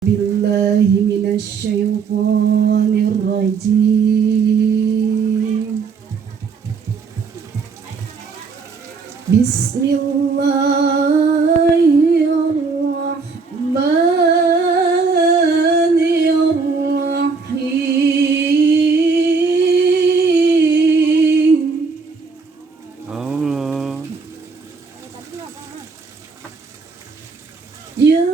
Billahi minasyaitonir rajim. Bismillahirrahmanirrahim. Allah. Ya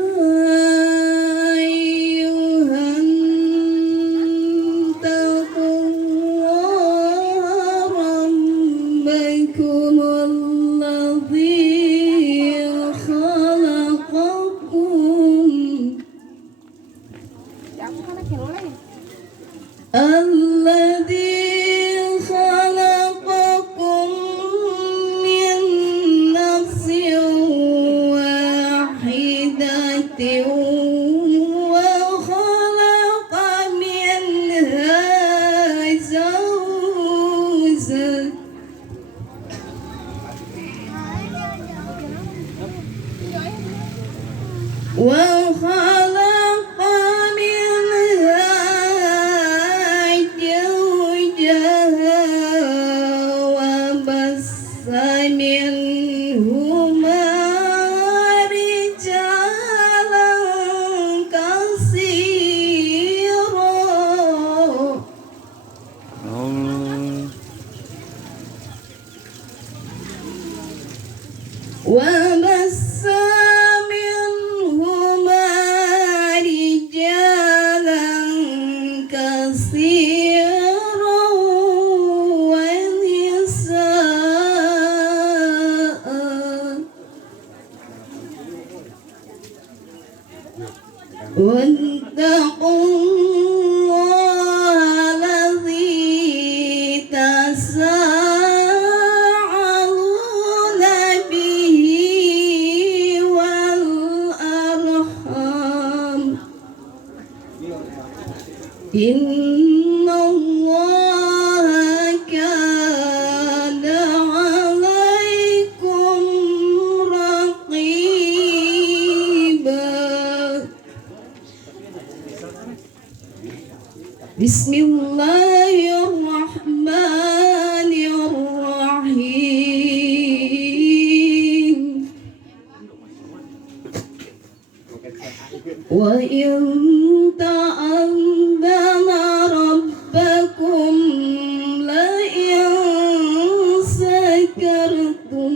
الذي خلقكم من نفس واحدة وخلق منها زوجها وخلق منها زوجها وبث منهما رجالا كثيرا وبث منهما رجالا كثيرا ونساء واتقوا الله الذي تساءلون به والأرحام إن الله كان عليكم رقيبا. Bismillahirrahmanirrahim. Wa in ta'azzana rabbakum la in sakartum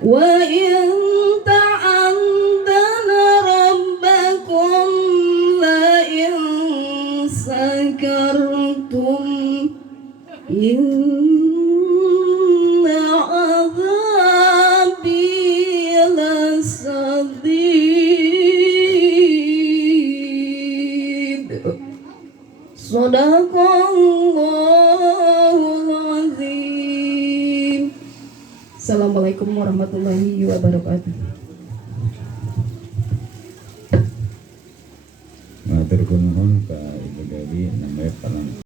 wa in ta'azzana rabbakum la in sakartum inna adzabi lasadid. Shadaqallahul azim. Assalamualaikum warahmatullahi wabarakatuh.